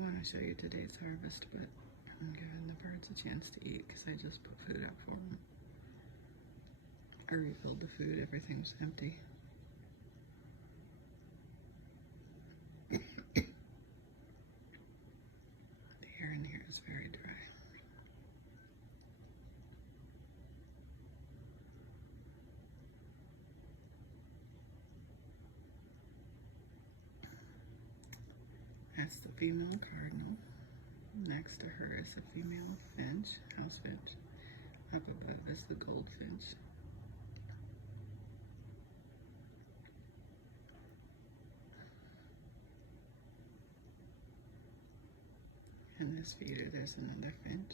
I want to show you today's harvest, but I'm giving the birds a chance to eat because I just put food out for them. I refilled the food, everything's empty. The air in here is very dry. That's the female cardinal. Next to her is a female finch, house finch. Up above is the goldfinch. In this feeder there's another finch,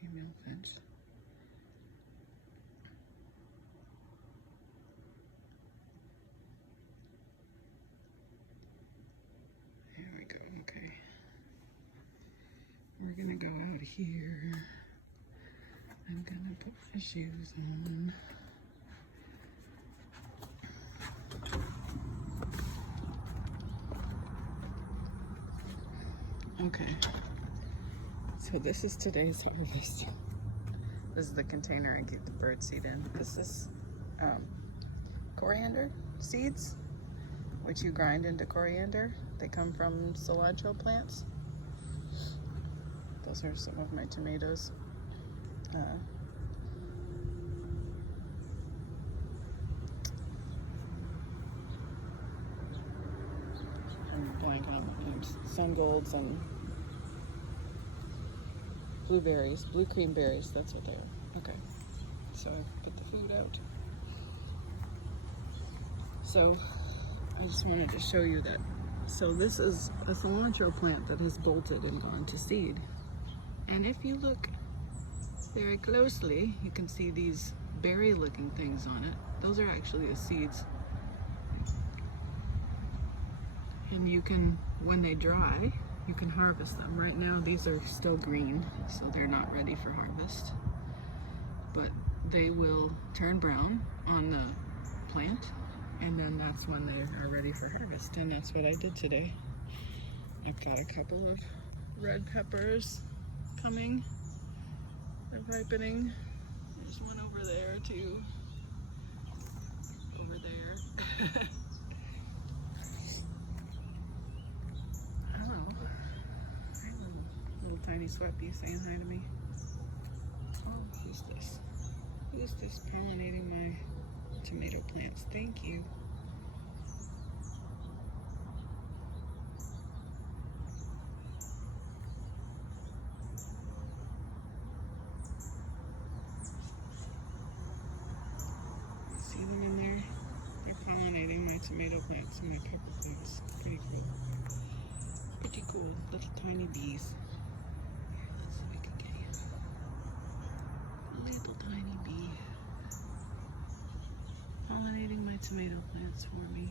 female finch. Here we go, okay. We're gonna go out here. I'm gonna put my shoes on. Okay. So this is today's harvest. This is the container I keep the bird seed in. This is coriander seeds, which you grind into coriander. They come from cilantro plants. Those are some of my tomatoes. I'm blanking on what names. Sun golds and blueberries, blue cream berries, that's what they are. Okay, so I put the food out. So I just wanted to show you that. So this is a cilantro plant that has bolted and gone to seed. And if you look very closely, you can see these berry looking things on it. Those are actually the seeds. And you can, when they dry, you can harvest them. Right now these are still green, so they're not ready for harvest. But they will turn brown on the plant, and then that's when they are ready for harvest. And that's what I did today. I've got a couple of red peppers coming. They're ripening. There's one over there too. Over there. Tiny sweaty saying hi to me. Oh, who's this? Who's this pollinating my tomato plants? Thank you. See them in there? They're pollinating my tomato plants and my pepper plants. Pretty cool. Pretty cool. Little tiny bees. Little tiny bee pollinating my tomato plants for me.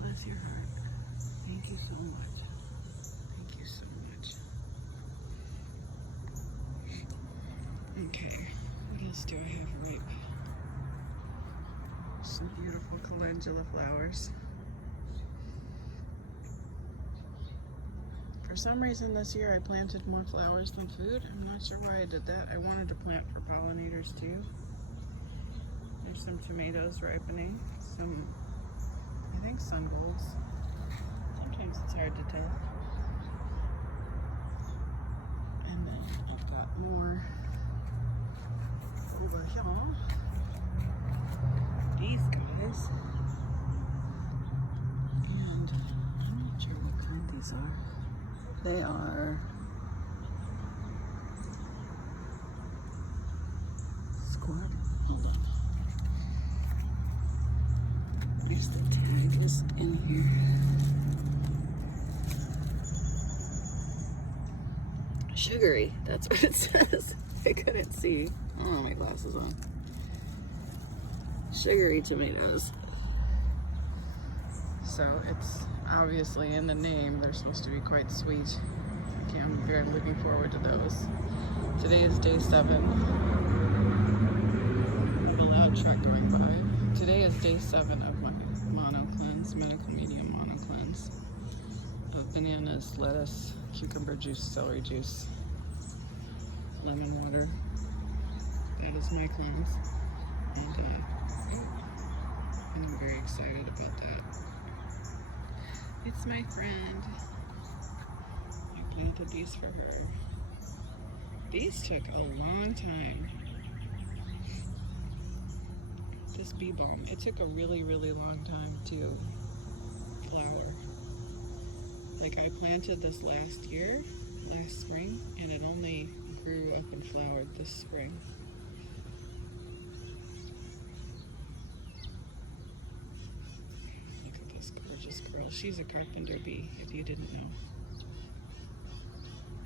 Bless your heart. Thank you so much. Thank you so much. Okay, what else do I have ripe? Some beautiful calendula flowers. For some reason this year I planted more flowers than food. I'm not sure why I did that. I wanted to plant for pollinators too. There's some tomatoes ripening. Some, I think, sun golds. Sometimes it's hard to tell. And then I've got more over here. These guys. And I'm not sure what kind these are. They are squad. Hold on. There's the tags in here. Sugary, that's what it says. I couldn't see. I don't have my glasses on. Sugary tomatoes. So it's obviously in the name, they're supposed to be quite sweet. Okay, I'm very looking forward to those. Today is day 7. I have a loud truck going by. Today is day 7 of my mono cleanse, medical medium mono cleanse of bananas, lettuce, cucumber juice, celery juice, lemon water. That is my clones. And I'm very excited about that. It's my friend. I planted these for her. These took a long time. This bee balm, it took a really, really long time to flower. Like I planted this last spring, and it only grew up and flowered this spring. Look at this gorgeous girl. She's a Carpenter bee, if you didn't know.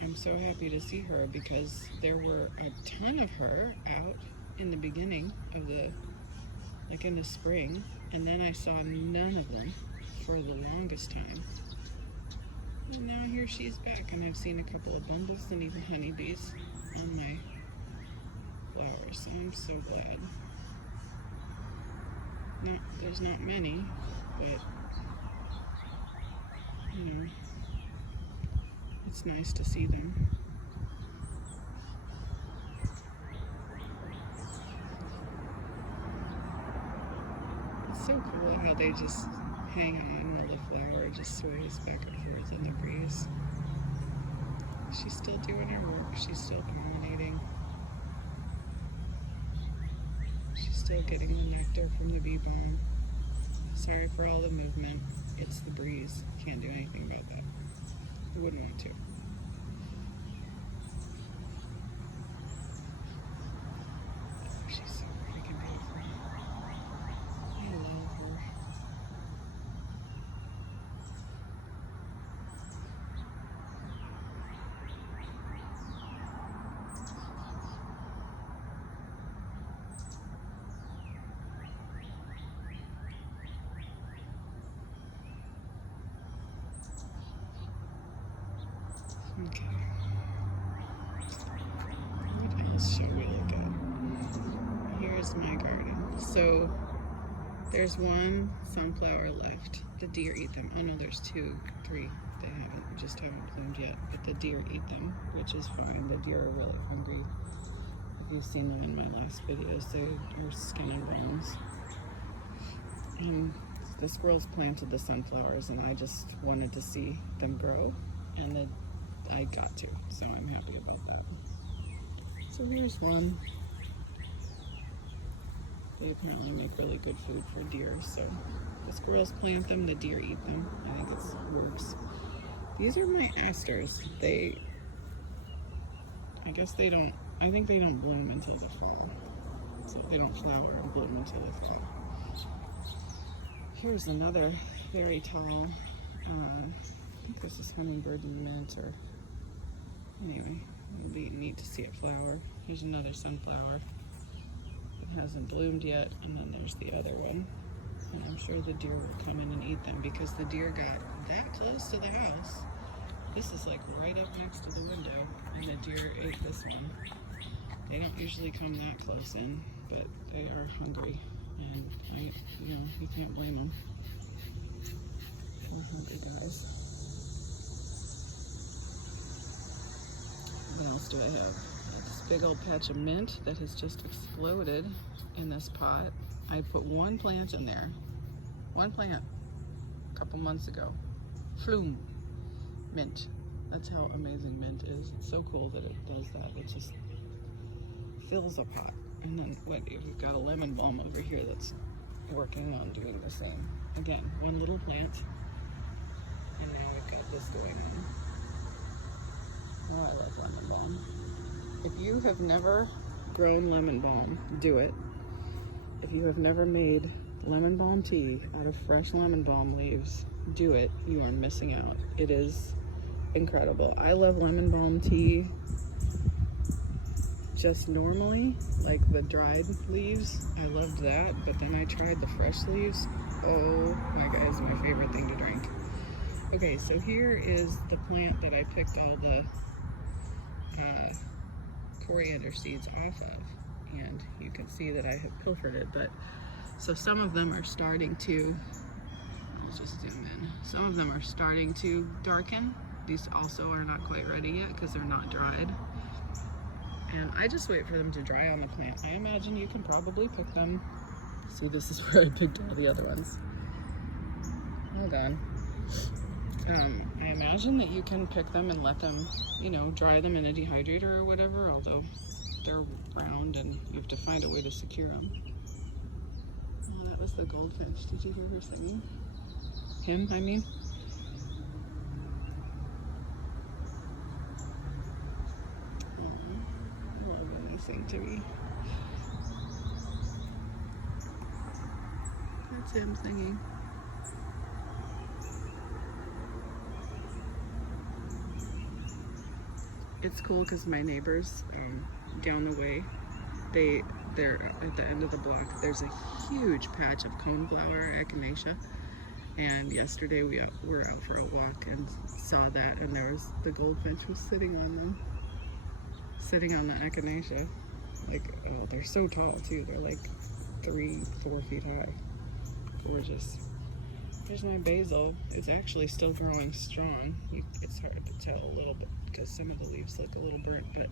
I'm so happy to see her because there were a ton of her out in the beginning of like in the spring, and then I saw none of them for the longest time. And now here she's back, and I've seen a couple of bumbles and even honeybees on my flowers, so I'm so glad. No, there's not many, but you know, it's nice to see them. It's so cool how they just hang on while the flower just sways back and forth in the breeze. She's still doing her work. She's still pollinating. She's still getting the nectar from the bee balm. Sorry for all the movement. It's the breeze. Can't do anything about that. I wouldn't want to. She's so freaking beautiful. I love her. Okay. What else shall we look at? Here's my garden. So there's one sunflower left. The deer eat them. Oh no, there's 2, 3. They haven't bloomed yet, but the deer eat them, which is fine. The deer are really hungry. If you've seen them in my last videos, they are skinny bones. The squirrels planted the sunflowers, and I just wanted to see them grow, and I got to, so I'm happy about that. So here's one. They apparently make really good food for deer, so the squirrels plant them, the deer eat them. I think it works. These are my asters. I think they don't bloom until the fall. So they don't flower and bloom until the fall. Here's another very tall, I think this is hummingbird mint, or anyway, it'll be neat to see it flower. Here's another sunflower. It hasn't bloomed yet, and then there's the other one. And I'm sure the deer will come in and eat them because the deer got that close to the house. This is like right up next to the window, and the deer ate this one. They don't usually come that close in, but they are hungry, and you can't blame them. They're hungry guys. What else do I have? This big old patch of mint that has just exploded in this pot. I put one plant in there. One plant a couple months ago. Flume. Mint. That's how amazing mint is. It's so cool that it does that. It just fills a pot. And then we've got a lemon balm over here that's working on doing the same. Again, one little plant. And now we've got this going on. Oh, I love lemon balm. If you have never grown lemon balm, do it. If you have never made lemon balm tea out of fresh lemon balm leaves, do it. You are missing out. It is incredible. I love lemon balm tea just normally, like the dried leaves. I loved that, but then I tried the fresh leaves. Oh my God, it's my favorite thing to drink. Okay, so here is the plant that I picked all the coriander seeds off of, and you can see that I have pilfered it, but so some of them are starting to Let's just zoom in. Some of them are starting to darken. These also are not quite ready yet because they're not dried. And I just wait for them to dry on the plant. I imagine you can probably pick them. See, this is where I picked all the other ones. Hold on. I imagine that you can pick them and let them, you know, dry them in a dehydrator or whatever, although they're round and you have to find a way to secure them. Oh, that was the goldfinch. Did you hear her singing? Him, I mean. I love when they sing to me. That's him singing. It's cool because my neighbors down the way, they're at the end of the block. There's a huge patch of coneflower echinacea, and yesterday we were out for a walk and saw that, and there was the goldfinch was sitting on them, sitting on the echinacea. Like, oh, they're so tall too. They're like 3-4 feet high. Gorgeous. Here's my basil. It's actually still growing strong. It's hard to tell a little bit because some of the leaves look a little burnt, but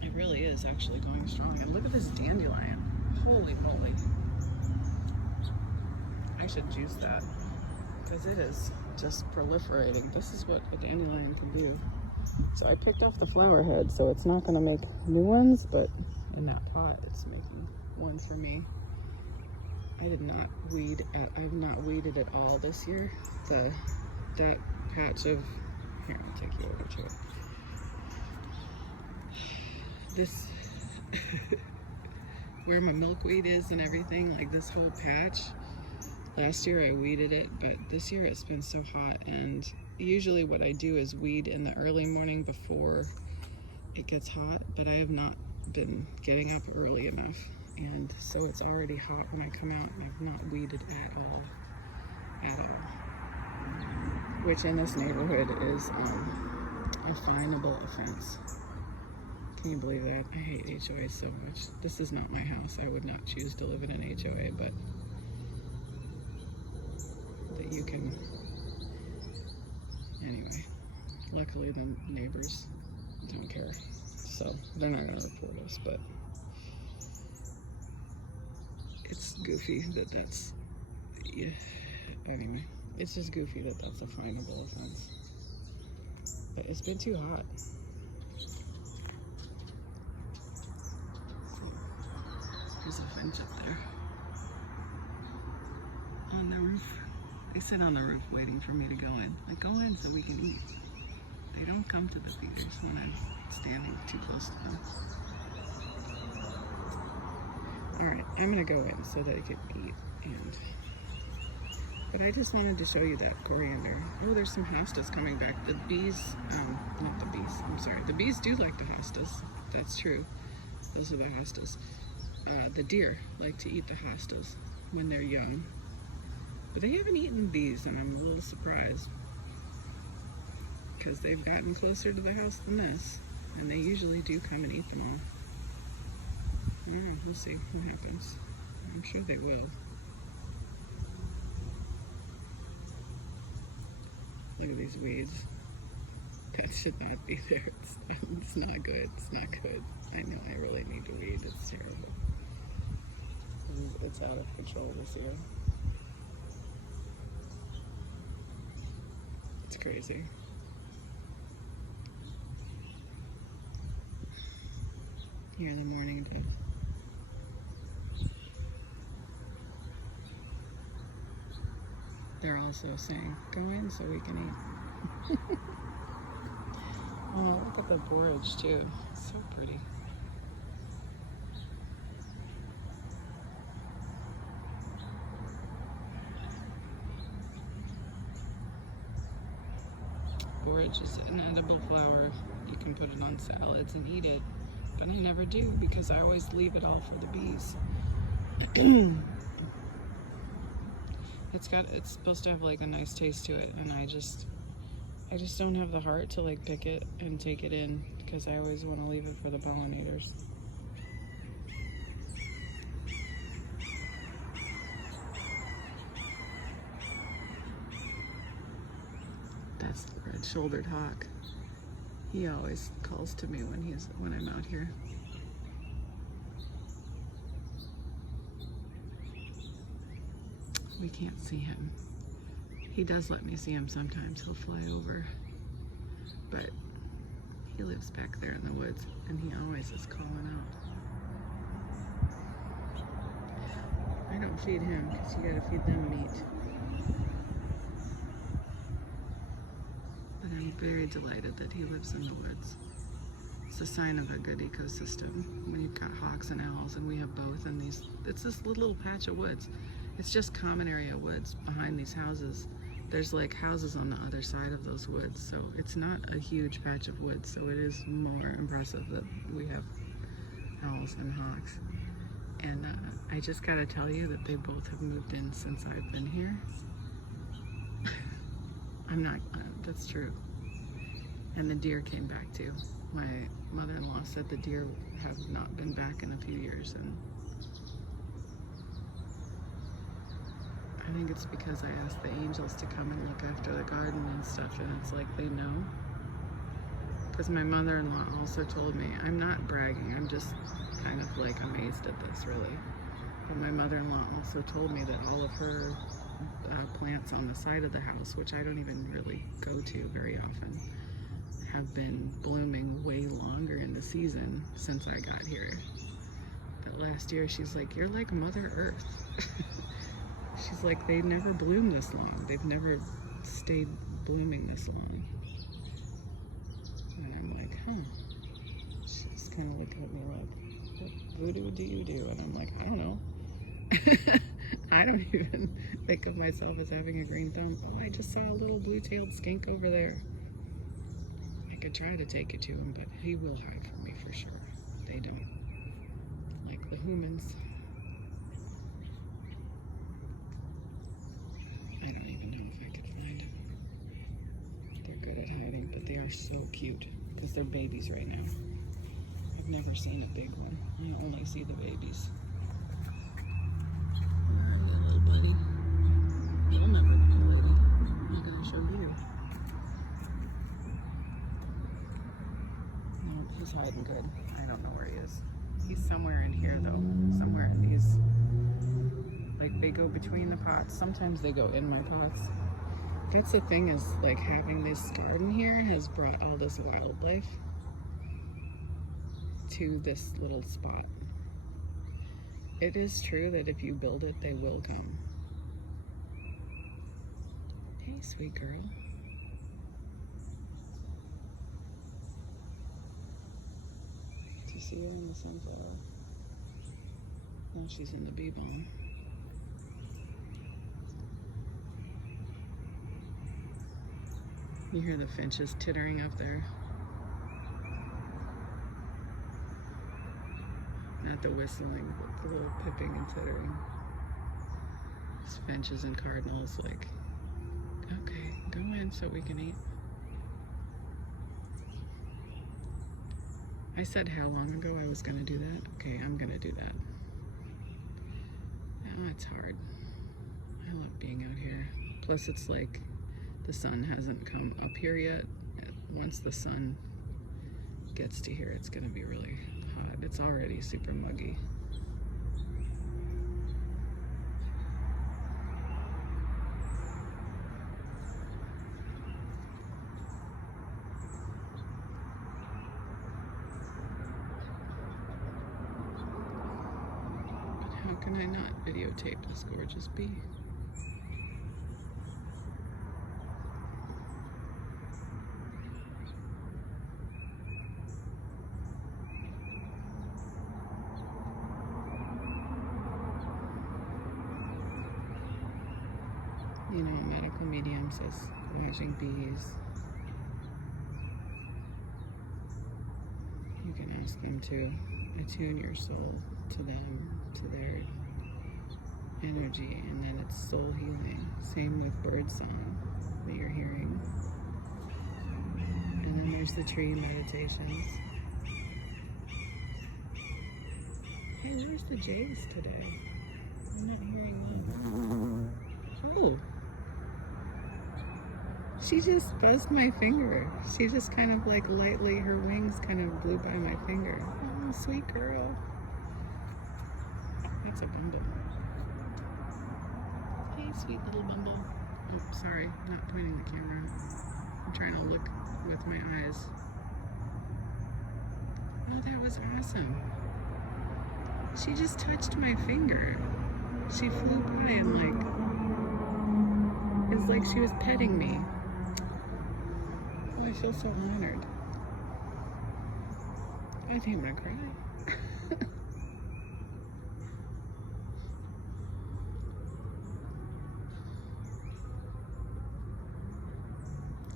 it really is actually going strong. And look at this dandelion. Holy moly. I should juice that because it is just proliferating. This is what a dandelion can do. So I picked off the flower head, so it's not going to make new ones, but in that pot it's making one for me. I did not weed. I've not weeded at all this year. That patch of, here, I'll take you over to it. This, where my milkweed is and everything, like this whole patch. Last year I weeded it, but this year it's been so hot, and usually what I do is weed in the early morning before it gets hot, but I have not been getting up early enough. And so it's already hot when I come out, and I've not weeded at all. Which in this neighborhood is a finable offense. Can you believe that? I hate HOAs so much. This is not my house. I would not choose to live in an HOA, but that you can. Anyway, luckily the neighbors don't care, so they're not gonna report us, but it's goofy that that's, yeah, anyway, it's just goofy that that's a finable offense. But it's been too hot. There's a finch up there on the roof. They sit on the roof waiting for me to go in. Like, go in so we can eat. They don't come to the feeders when I'm standing too close to them. Alright, I'm gonna go in so they can eat. But I just wanted to show you that coriander. Oh, there's some hostas coming back. The bees, not the bees, I'm sorry. The bees do like the hostas. That's true. Those are the hostas. The deer like to eat the hostas when they're young. But they haven't eaten these, and I'm a little surprised. Because they've gotten closer to the house than this. And they usually do come and eat them all. We'll see what happens. I'm sure they will. Look at these weeds. That should not be there. It's not good. It's not good. I know I really need to weed. It's terrible. It's out of control this year. It's crazy. Here in the morning, Dave. They're also saying, go in so we can eat. Oh, look at the borage too. It's so pretty. Borage is an edible flower. You can put it on salads and eat it, but I never do because I always leave it all for the bees. It's supposed to have like a nice taste to it, and I just don't have the heart to like pick it and take it in because I always want to leave it for the pollinators. this red-shouldered hawk. He always calls to me when I'm out here. We can't see him. He does let me see him sometimes. He'll fly over. But he lives back there in the woods, and he always is calling out. I don't feed him because you gotta feed them meat. But I'm very delighted that he lives in the woods. It's a sign of a good ecosystem when you've got hawks and owls, and we have both in these. It's this little patch of woods. It's just common area woods behind these houses. There's like houses on the other side of those woods, so it's not a huge patch of woods, so it is more impressive that we have owls and hawks. And I just gotta tell you that they both have moved in since I've been here. I'm not, that's true. And the deer came back too. My mother-in-law said the deer have not been back in a few years, and I think it's because I asked the angels to come and look after the garden and stuff, and it's like they know. Because my mother-in-law also told me, I'm not bragging, I'm just kind of like amazed at this really. But my mother-in-law also told me that all of her plants on the side of the house, which I don't even really go to very often, have been blooming way longer in the season since I got here. But last year she's like, you're like Mother Earth. She's like, they never bloom this long. They've never stayed blooming this long. And I'm like, huh. She's kind of looking at me like, what voodoo do you do? And I'm like, I don't know. I don't even think of myself as having a green thumb. Oh, I just saw a little blue-tailed skink over there. I could try to take it to him, but he will hide from me for sure. They don't like the humans. I don't even know if I could find them. They're good at hiding, but they are so cute because they're babies right now. I've never seen a big one. I only see the babies. Where are you, little buddy? You'll never know, lady. I'm gonna show you. No, he's hiding good. I don't know where he is. He's somewhere in here though. Somewhere in these. Like they go between the pots. Sometimes they go in my pots. That's the thing, is like having this garden here has brought all this wildlife to this little spot. It is true that if you build it, they will come. Hey, sweet girl. Do you see her in the sunflower? Now she's in the bee balm. You hear the finches tittering up there. Not the whistling, but the little pipping and tittering. It's finches and cardinals like, okay, go in so we can eat. I said how long ago I was gonna do that? Okay, I'm gonna do that. Oh, it's hard. I love being out here. Plus it's like, the sun hasn't come up here yet. Once the sun gets to here, it's gonna be really hot. It's already super muggy. But how can I not videotape this gorgeous bee? You know, a medical medium says watching bees, you can ask them to attune your soul to them, to their energy, and then it's soul healing. Same with birdsong that you're hearing. And then there's the tree meditations. Hey, where's the jays today? I'm not hearing them. Oh. She just buzzed my finger. She just kind of like lightly, her wings kind of blew by my finger. Oh, sweet girl. That's a bumble. Hey, sweet little bumble. Oh, sorry, not pointing the camera. I'm trying to look with my eyes. Oh, that was awesome. She just touched my finger. She flew by and like, it's like she was petting me. Oh, I feel so honored. I think I'm gonna cry.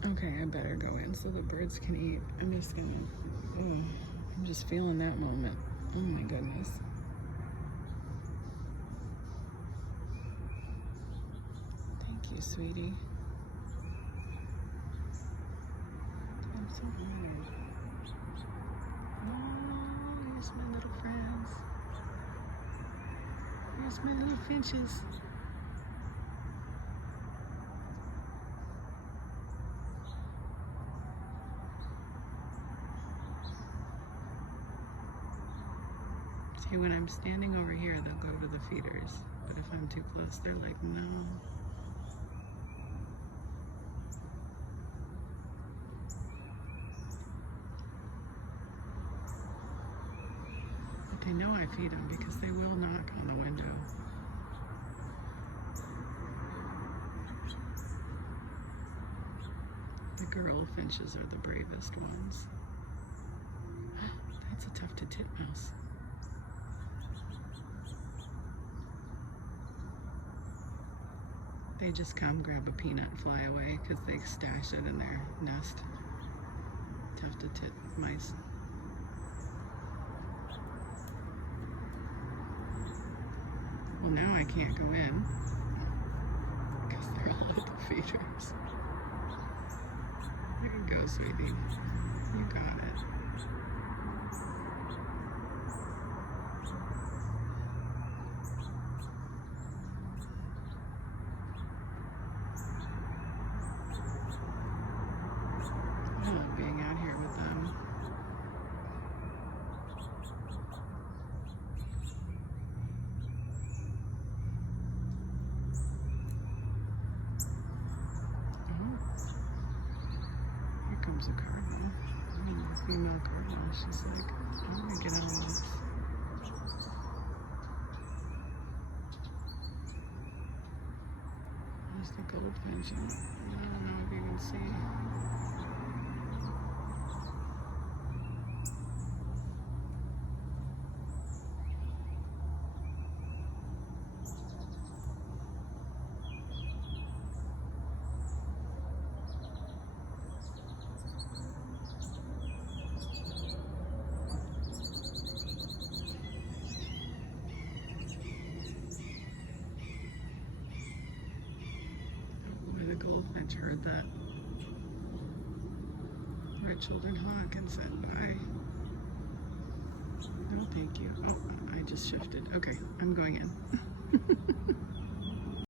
Okay, I better go in so the birds can eat. I'm just gonna, I'm just feeling that moment. Oh my goodness. Thank you, sweetie. I'm so honored. Oh, here's my little friends. Here's my little finches. See, when I'm standing over here, they'll go to the feeders. But if I'm too close, they're like, no. But they know I feed them because they will knock on the window. The girl finches are the bravest ones. That's a tough to titmouse. They just come, grab a peanut, and fly away because they stash it in their nest. Tough to tit mice. Well, now I can't go in because they're all at the feeders. There you go, sweetie. You got it. Being out here with them. Oh, here comes a cardinal. I mean, the female cardinal. She's like, I'm gonna get on this. There's the goldfinch. I don't know if you can see. Goldfinch heard that red children hawk and said bye. No, thank you. Oh, I just shifted. Okay, I'm going in.